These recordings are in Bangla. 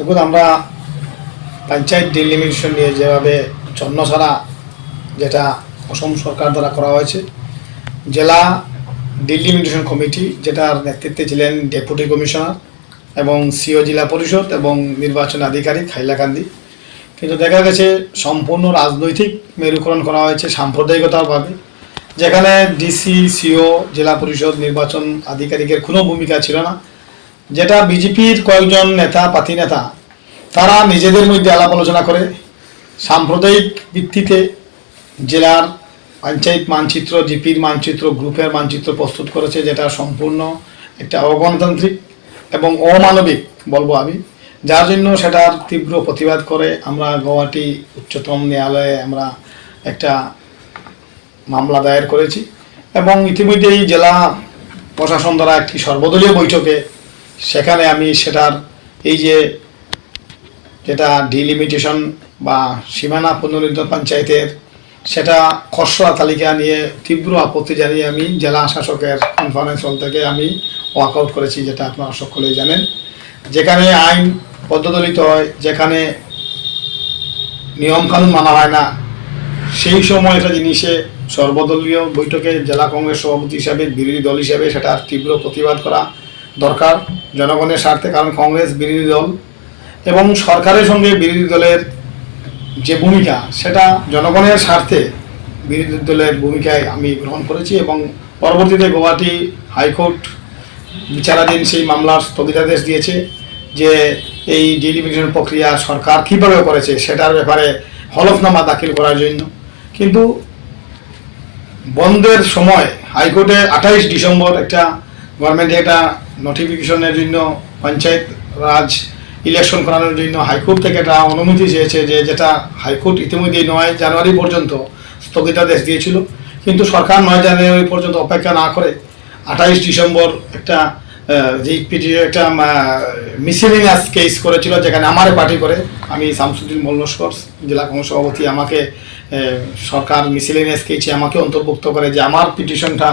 দেখুন, আমরা পঞ্চায়েত ডিলিমিটেশন নিয়ে যেভাবে ছন্নছাড়া যেটা অসম সরকার দ্বারা করা হয়েছে, জেলা ডিলিমিটেশন কমিটি যেটার নেতৃত্বে ছিলেন ডেপুটি কমিশনার এবং সিও জেলা পরিষদ এবং নির্বাচন আধিকারিক হাইলাকান্দি। কিন্তু দেখা গেছে সম্পূর্ণ রাজনৈতিক মেরুকরণ করা হয়েছে সাম্প্রদায়িকতাভাবে, যেখানে ডিসি, সিও, জেলা পরিষদ, নির্বাচন আধিকারিকের কোনো ভূমিকা ছিল না। যেটা বিজেপির কয়েকজন নেতা, পাতি নেতা, তারা নিজেদের মধ্যে আলাপ আলোচনা করে সাম্প্রদায়িক ভিত্তিতে জেলার পঞ্চায়েত মানচিত্র, জিপির মানচিত্র, গ্রুপের মানচিত্র প্রস্তুত করেছে, যেটা সম্পূর্ণ একটা অগণতান্ত্রিক এবং অমানবিক বলবো আমি। যার জন্য সেটার তীব্র প্রতিবাদ করে আমরা গৌহাটি উচ্চতম ন্যায়ালয়ে আমরা একটা মামলা দায়ের করেছি এবং ইতিমধ্যেই জেলা প্রশাসন দ্বারা একটি সর্বদলীয় বৈঠকে সেখানে আমি সেটার এই যেটা ডিলিমিটেশন বা সীমানা পুনর্নির্ধারণ পঞ্চায়েতের সেটা খসড়া তালিকা নিয়ে তীব্র আপত্তি জানিয়ে আমি জেলা শাসকের কনফারেন্স হল থেকে আমি ওয়াকআউট করেছি, যেটা আপনারা সকলেই জানেন। যেখানে আইন পদ্ধদলিত হয়, যেখানে নিয়মকানুন মানা হয় না, সেই সময় একটা জিনিসে সর্বদলীয় বৈঠকে জেলা কংগ্রেস সভাপতি হিসাবে, বিরোধী দল হিসাবে সেটার তীব্র প্রতিবাদ করা দরকার জনগণের স্বার্থে। কারণ কংগ্রেস বিরোধী দল এবং সরকারের সঙ্গে বিরোধী দলের যে ভূমিকা, সেটা জনগণের স্বার্থে বিরোধী দলের ভূমিকায় আমি গ্রহণ করেছি এবং পরবর্তীতে গৌহাটি হাইকোর্ট বিচারাধীন সেই মামলার স্থগিতাদেশ দিয়েছে যে এই ডিলিমিটেশন প্রক্রিয়া সরকার কীভাবে করেছে সেটার ব্যাপারে হলফনামা দাখিল করার জন্য। কিন্তু বন্ধের সময় হাইকোর্টে 28 ডিসেম্বর একটা গভর্নমেন্টে একটা নোটিফিকেশনের জন্য পঞ্চায়েত রাজ ইলেকশন করানোর জন্য হাইকোর্ট থেকে একটা অনুমতি চেয়েছে, যেটা হাইকোর্ট ইতিমধ্যেই 9 জানুয়ারি পর্যন্ত স্থগিতাদেশ দিয়েছিল। কিন্তু সরকার 9 জানুয়ারি পর্যন্ত অপেক্ষা না করে 28 ডিসেম্বর একটা একটা মিসেলিনিয়াস কেস করেছিল, যেখানে আমার পার্টি করে আমি শামসুদ্দিন মল্লস্কর জেলা কংগ্রেস সভাপতি, আমাকে সরকার মিসেলিনিয়াস কেসে আমাকে অন্তর্ভুক্ত করে যে আমার পিটিশনটা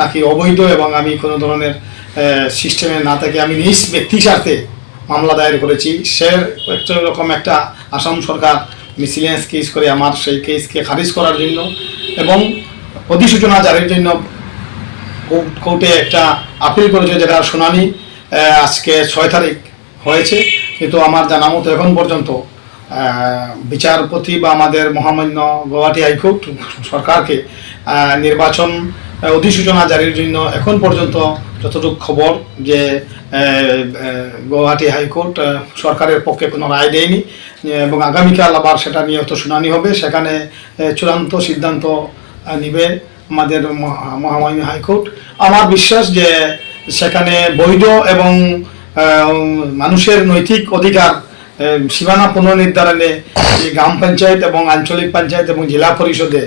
নাকি অবৈধ এবং আমি কোনো ধরনের সিস্টেমে না থেকে আমি নিজ ব্যক্তি স্বার্থে মামলা দায়ের করেছি। সে একটা রকম একটা আসাম সরকার মিসেলিনিয়াস কেস করে আমার সেই কেসকে খারিজ করার জন্য এবং অধিসূচনা জারির জন্য কোর্টে একটা আপিল করেছে, যেটা শুনানি আজকে 6 তারিখ হয়েছে। কিন্তু আমার জানা মতো এখন পর্যন্ত বিচারপতি বা আমাদের মহামান্য গৌহাটি হাইকোর্ট সরকারকে নির্বাচন অধিসূচনা জারির জন্য এখন পর্যন্ত যতটুকু খবর যে গৌহাটি হাইকোর্ট সরকারের পক্ষে কোনো রায় দেয়নি এবং আগামীকাল আবার সেটা নিয়ে তো শুনানি হবে। সেখানে চূড়ান্ত সিদ্ধান্ত নিবে আমাদের মহামান্য হাইকোর্ট। আমার বিশ্বাস যে সেখানে বৈধ এবং মানুষের নৈতিক অধিকার সীমানা পুনর্নির্ধারণে গ্রাম পঞ্চায়েত এবং আঞ্চলিক পঞ্চায়েত এবং জেলা পরিষদে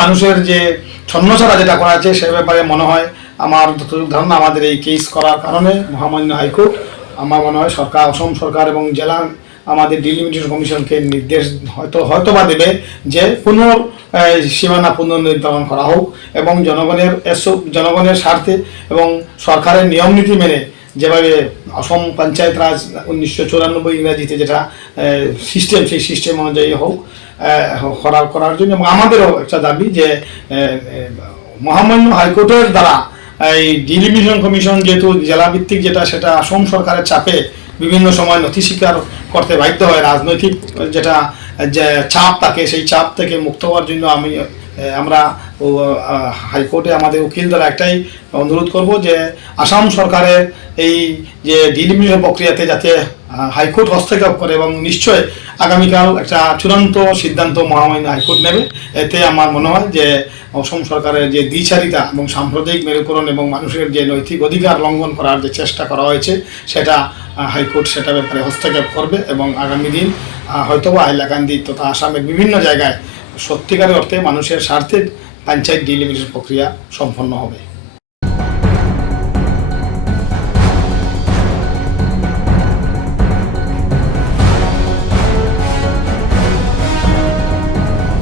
মানুষের যে ছন্নছাড়া যেটা করা আছে সে ব্যাপারে মনে হয় আমার যতটুকু ধারণা আমাদের এই কেস করার কারণে মহামান্য হাইকোর্ট আমার মনে হয় সরকার, অসম সরকার এবং জেলা আমাদের ডিলিমিটেশন কমিশনকে নির্দেশ হয়তোবা দেবে যে সীমানা পুনর্নির্ধারণ করা হোক এবং জনগণের স্বার্থে এবং সরকারের নিয়ম নীতি মেনে যেভাবে অসম পঞ্চায়েত রাজ 1994 ইংরাজিতে যেটা সিস্টেম, সেই সিস্টেম অনুযায়ী হোক করার জন্য। এবং আমাদেরও একটা দাবি যে মহামান্য হাইকোর্টের দ্বারা এই ডিলিমিটেশন কমিশন যেহেতু জেলাভিত্তিক যেটা, সেটা অসম সরকারের চাপে বিভিন্ন সময় নথি স্বীকার করতে বাধ্য হয়, রাজনৈতিক যেটা যে চাপ থাকে সেই চাপ থেকে মুক্ত হওয়ার জন্য আমরা হাইকোর্টে আমাদের উকিল দ্বারা একটাই অনুরোধ করব যে আসাম সরকারের এই যে ডিলিমিটেশন প্রক্রিয়াতে যাতে হাইকোর্ট হস্তক্ষেপ করে এবং নিশ্চয় আগামীকাল একটা চূড়ান্ত সিদ্ধান্ত মহামান্য হাইকোর্ট নেবে। এতে আমার মনে হয় যে অসম সরকারের যে দ্বিচারিতা এবং সাম্প্রদায়িক মেরুকরণ এবং মানুষের যে নৈতিক অধিকার লঙ্ঘন করার যে চেষ্টা করা হয়েছে সেটা হাইকোর্ট সেটা ব্যাপারে হস্তক্ষেপ করবে এবং আগামী দিন হয়তোবা হাইলাকান্দি তথা আসামের বিভিন্ন জায়গায় সত্যিকারের অর্থে মানুষের স্বার্থে পঞ্চায়েত ডিলিমিটেশন প্রক্রিয়া সম্পন্ন হবে।